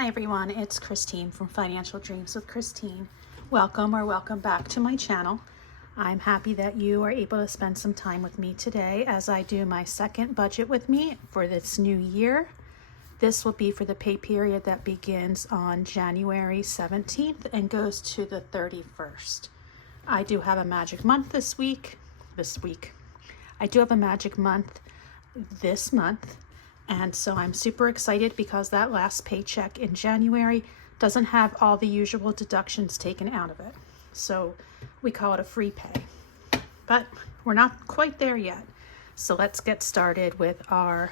Hi everyone, it's Christine from Financial Dreams with Christine. Welcome back to my channel. I'm happy that you are able to spend some time with me today as I do my second budget with me for this new year. This will be for the pay period that begins on January 17th and goes to the 31st. I do have a magic month this week. I do have a magic month this month. And so I'm super excited because that last paycheck in January doesn't have all the usual deductions taken out of it. So we call it a free pay. But we're not quite there yet. So let's get started with our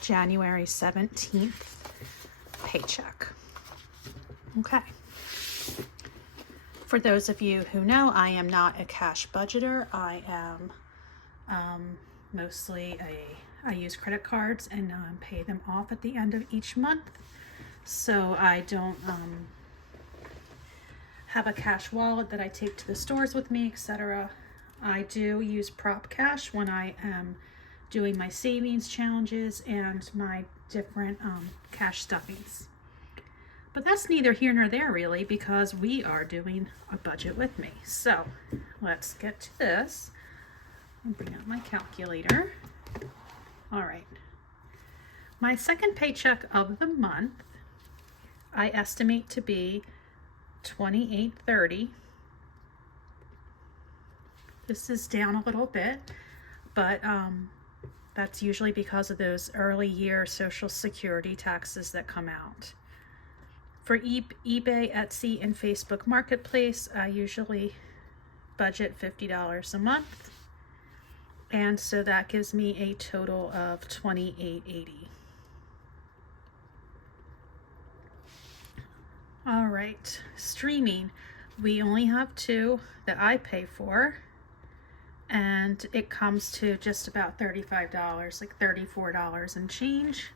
January 17th paycheck. Okay. For those of you who know, I am not a cash budgeter. I am I use credit cards and pay them off at the end of each month. So I don't have a cash wallet that I take to the stores with me, etc. I do use prop cash when I am doing my savings challenges and my different cash stuffings. But that's neither here nor there really, because we are doing a budget with me. So let's get to this. I'll bring out my calculator. All right, my second paycheck of the month, I estimate to be $28.30. This is down a little bit, but that's usually because of those early year Social Security taxes that come out. For eBay, Etsy, and Facebook Marketplace, I usually budget $50 a month. And so that gives me a total of $28.80. All right, streaming. We only have two that I pay for, and it comes to just about $35, like $34 and change.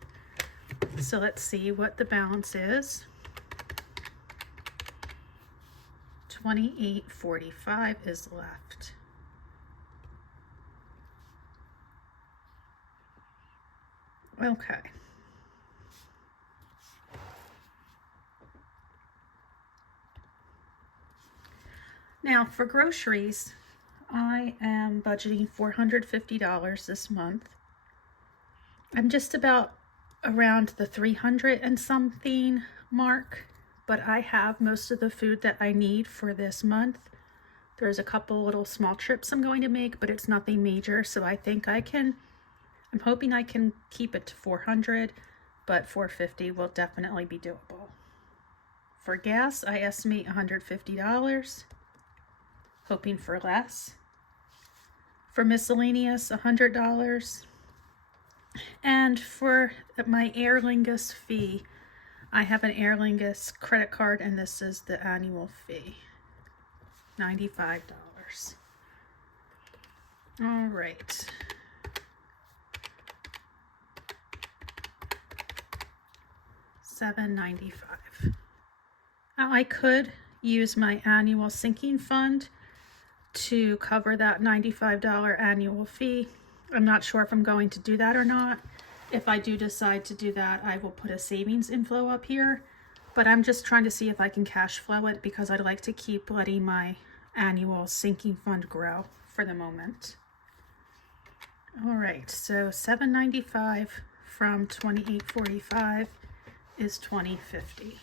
So let's see what the balance is. $28.45 is left. Okay. Now for groceries, I am budgeting $450 this month. I'm just about around the 300 and something mark, but I have most of the food that I need for this month. There's a couple little small trips I'm going to make, but it's nothing major, so I think I'm hoping I can keep it to 400, but 450 will definitely be doable. For gas, I estimate $150, hoping for less. For miscellaneous, $100. And for my Aer Lingus fee, I have an Aer Lingus credit card, and this is the annual fee, $95. All right. $7.95. Now I could use my annual sinking fund to cover that $95 annual fee. I'm not sure if I'm going to do that or not. If I do decide to do that, I will put a savings inflow up here, but I'm just trying to see if I can cash flow it because I'd like to keep letting my annual sinking fund grow for the moment. All right, so $7.95 from $28.45 is $20.50.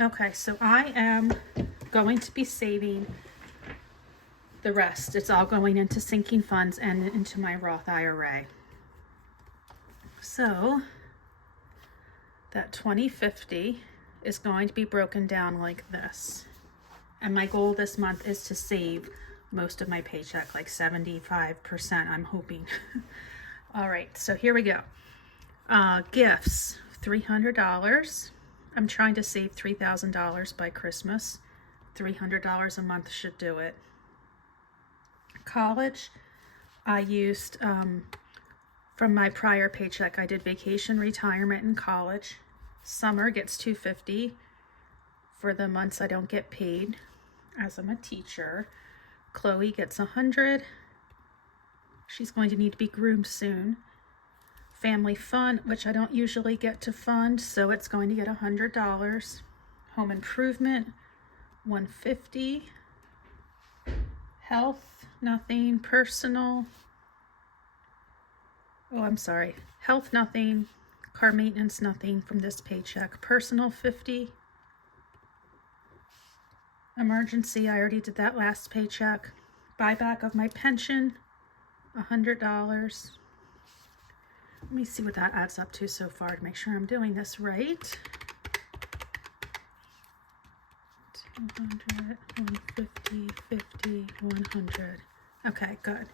Okay, so I am going to be saving the rest. It's all going into sinking funds and into my Roth IRA. So that $20.50 is going to be broken down like this. And my goal this month is to save most of my paycheck, like 75%, I'm hoping. All right, so here we go. Gifts, $300. I'm trying to save $3,000 by Christmas. $300 a month should do it. College, I used, from my prior paycheck, I did vacation, retirement, and college. Summer gets $250 for the months I don't get paid, as I'm a teacher. Chloe gets $100. She's going to need to be groomed soon. Family Fun, which I don't usually get to fund, so it's going to get $100. Home Improvement, $150. Health, nothing. Personal, oh, I'm sorry. Health, nothing. Car maintenance, nothing from this paycheck. Personal, $50. Emergency, I already did that last paycheck. Buyback of my pension, $100. Let me see what that adds up to so far to make sure I'm doing this right. 200, 150, 50, 100. Okay, good.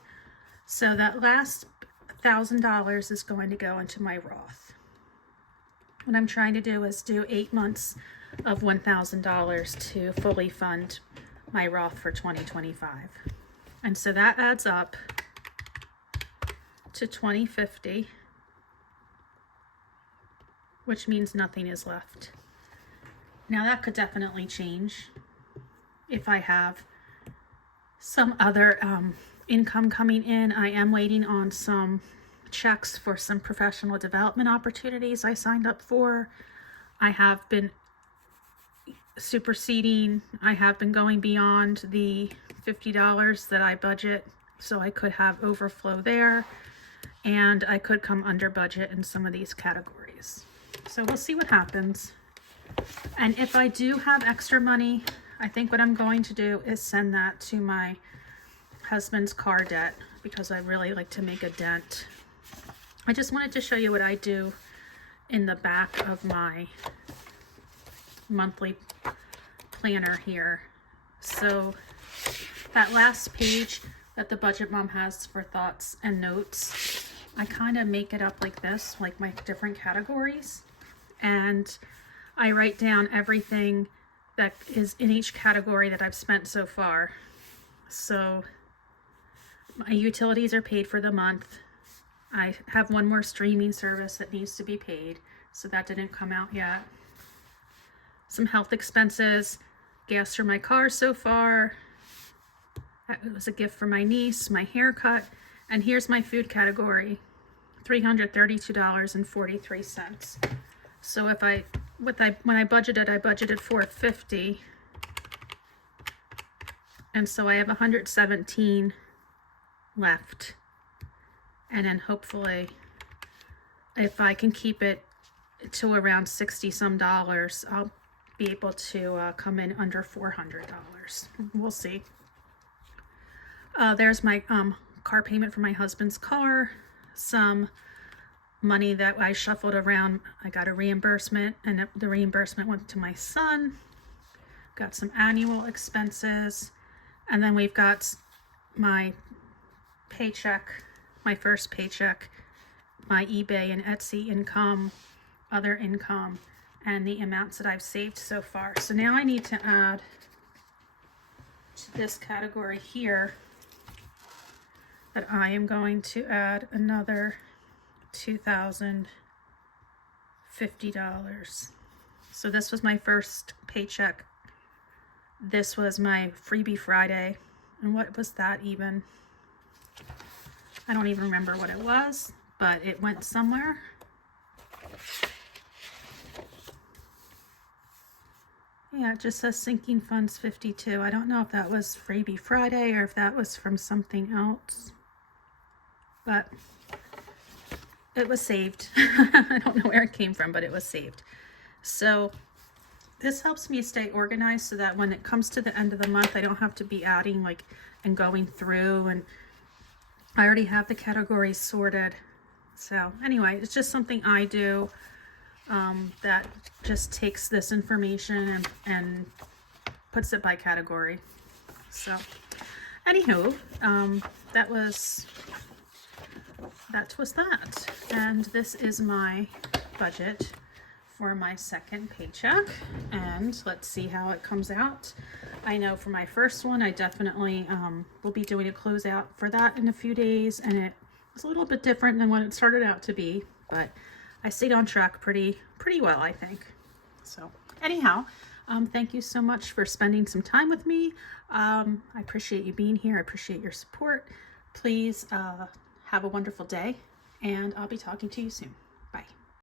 So that last $1,000 is going to go into my Roth. What I'm trying to do is do 8 months of $1,000 to fully fund my Roth for 2025. And so that adds up to $2,050, which means nothing is left. Now that could definitely change if I have some other income coming in. I am waiting on some checks for some professional development opportunities I signed up for. I have been superseding, I have been going beyond the $50 that I budget, so I could have overflow there, and I could come under budget in some of these categories. So we'll see what happens. And if I do have extra money, I think what I'm going to do is send that to my husband's car debt, because I really like to make a dent. I just wanted to show you what I do in the back of my monthly planner here. So that last page that the Budget Mom has for thoughts and notes, I kind of make it up like this, like my different categories, and I write down everything that is in each category that I've spent so far. So my utilities are paid for the month. I have one more streaming service that needs to be paid, so that didn't come out yet. Some health expenses, gas for my car so far. It was a gift for my niece, my haircut, and here's my food category, $332.43. So if when I budgeted $450, and so I have 117 left. And then hopefully, if I can keep it to around 60 some dollars, I'll be able to come in under $400. We'll see. There's my car payment for my husband's car. Some money that I shuffled around. I got a reimbursement, and the reimbursement went to my son. Got some annual expenses. And then we've got my paycheck, my first paycheck, my eBay and Etsy income, other income, and the amounts that I've saved so far. So now I need to add to this category here that I am going to add another $2,050. So this was my first paycheck. This was my freebie Friday. And what was that even? I don't even remember what it was, but it went somewhere. Yeah, it just says sinking funds 52. I don't know if that was freebie Friday or if that was from something else, but it was saved. I don't know where it came from, but it was saved. So this helps me stay organized so that when it comes to the end of the month, I don't have to be adding and going through, and I already have the categories sorted. So anyway, it's just something I do that just takes this information and puts it by category. So anywho, that was that. And this is my budget for my second paycheck, and let's see how it comes out. I know for my first one, I definitely will be doing a closeout for that in a few days, and it was a little bit different than what it started out to be, but I stayed on track pretty well, I think. So anyhow, thank you so much for spending some time with me. I appreciate you being here. I appreciate your support. Please have a wonderful day, and I'll be talking to you soon.